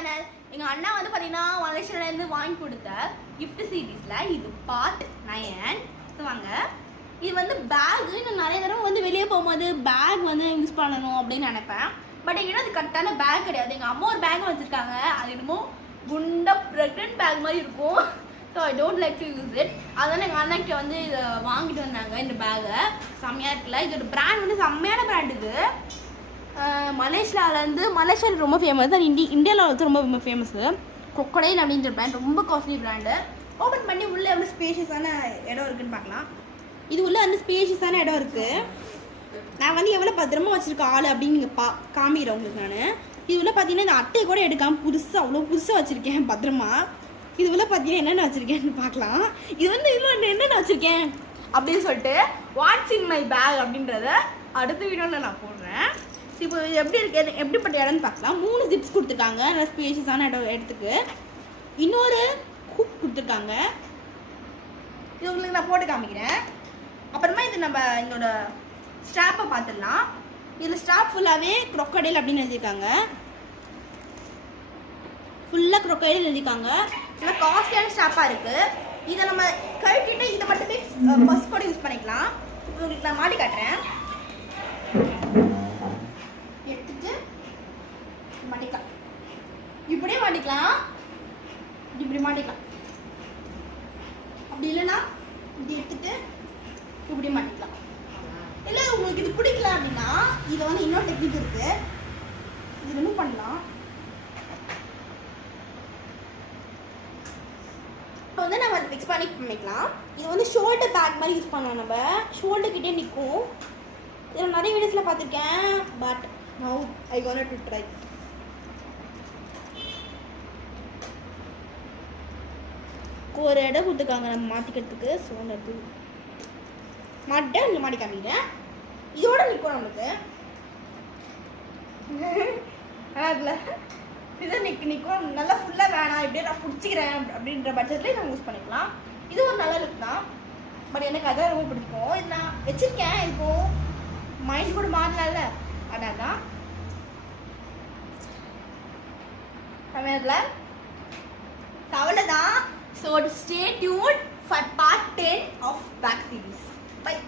Channel. எங்கள் அண்ணா வந்து பார்த்தீங்கன்னா மலேசியாவிலேருந்து வாங்கி கொடுத்த கிஃப்ட் சீரீஸில் இது பார்ட் 9 வாங்க. இது வந்து பேகு. நான் நிறைய தடவை வந்து வெளியே போகும்போது பேக் வந்து யூஸ் பண்ணணும் அப்படின்னு நினைப்பேன். பட் எங்கிட்ட அது கரெக்டான பேக் கிடையாது. எங்கள் அம்மா ஒரு பேக் வச்சுருக்காங்க. அது என்னமோ குண்டா ப்ரெக்னென்ட் பேக் மாதிரி இருக்கும். So I don't like to use it. அதனால எங்கள் அண்ணாக்கிட்ட வந்து இதை வாங்கிட்டு வந்தாங்க. இந்த பேகை செம்மையாக இருக்குல்ல. இதோட பிராண்ட் வந்து செம்மையான பிராண்ட். இது மலேசியாவில் ரொம்ப ஃபேமஸ். அது இந்தியாவில் வந்து ரொம்ப ஃபேமஸ்ஸு. கொக்கடைல் அப்படின்ற பிராண்ட் ரொம்ப காஸ்ட்லி பிராண்டு. ஓப்பன் பண்ணி உள்ளே எவ்வளோ ஸ்பேஷியஸான இடம் இருக்குதுன்னு பார்க்கலாம். இது உள்ளே வந்து ஸ்பேஷியஸான இடம் இருக்குது. நான் வந்து எவ்வளோ பத்திரமா வச்சுருக்கேன் ஆள் அப்படின்னு நீங்கள் காமிக்கிறேன் உங்களுக்கு. நான் இது உள்ள பார்த்தீங்கன்னா இந்த அட்டையை கூட எடுக்காமல் அவ்வளோ புதுசாக வச்சுருக்கேன் பத்திரமா. இது உள்ள பார்த்தீங்கன்னா என்னென்ன வச்சுருக்கேன்னு பார்க்கலாம். இது வந்து இதில் என்னென்ன வச்சுருக்கேன் அப்படின்னு சொல்லிட்டு வாட்ஸ் இன் மை பேக் அப்படின்றத அடுத்த வீடியோவில் நான் போடுறேன். இப்போ இது எப்படிப்பட்ட இடம்னு பார்க்கலாம். 3 ஜிப்ஸ் கொடுத்துருக்காங்க. நல்லா ஸ்பேஷியஸான இடத்துக்கு. இன்னொரு ஹூக் கொடுத்துருக்காங்க. இது உங்களுக்கு நான் போட்டு காமிக்கிறேன். அப்புறமா இது நம்ம இதோட ஸ்ட்ராப்பை பார்த்துடலாம். இதில் ஸ்ட்ராப் ஃபுல்லாகவே க்ரொக்கடைல் அப்படின்னு எழுதியிருக்காங்க. ஃபுல்லாக க்ரொக்கடைல் எழுதியிருக்காங்க. நல்லா காஸ்ட்லியான ஸ்ட்ராப்பாக இருக்குது. இதை நம்ம கழட்டிட்டு இதை மட்டுமே பஸ் கூட யூஸ் பண்ணிக்கலாம். உங்களுக்கு நான் மாட்டி காட்டுறேன். எடுத்துட்டு மாட்டிக்கலாம். இப்படியே மாட்டிக்கலாம். இப்படி மாட்டிக்கலாம். அப்படி இல்லைன்னா இப்படி எடுத்துட்டு இப்படி மாட்டிக்கலாம். இல்லை உங்களுக்கு இது பிடிக்கல அப்படின்னா இதில் வந்து இன்னொரு டெக்னிக் இருக்குது. இது ரிமூவ் பண்ணலாம். இப்போ வந்து நம்ம ஃபிக்ஸ் பண்ணிக்கலாம். இது வந்து ஷோல்டர் பேக் மாதிரி யூஸ் பண்ணலாம். நம்ம ஷோல்டர் கிட்டே நிற்கும். இதில் நிறைய வீடியோஸில் பார்த்துருக்கேன். But now I want to try. ஒரு இடம் கொடுத்துருக்காங்க நம்ம மாட்டிக்கிறதுக்கு. ஸோ அது மாட்டேன். இங்கே மாட்டி காமிக்கிறேன். இதோட நிற்கும் நமக்கு. அதில் இதை நிற்கும். நல்லா ஃபுல்லாக வேணாம், இப்படியே நான் பிடிச்சிக்கிறேன் அப்படின்ற பட்சத்துலேயே நம்ம யூஸ் பண்ணிக்கலாம். இது ஒரு நல்ல லுக் தான். பட் எனக்கு அதான் ரொம்ப பிடிக்கும். இது நான் வச்சுருக்கேன். இப்போது மைண்ட் கூட மாறல. அதான் சமயத்தில் அவ்வளோதான். So stay tuned for part 10 of back series. Bye.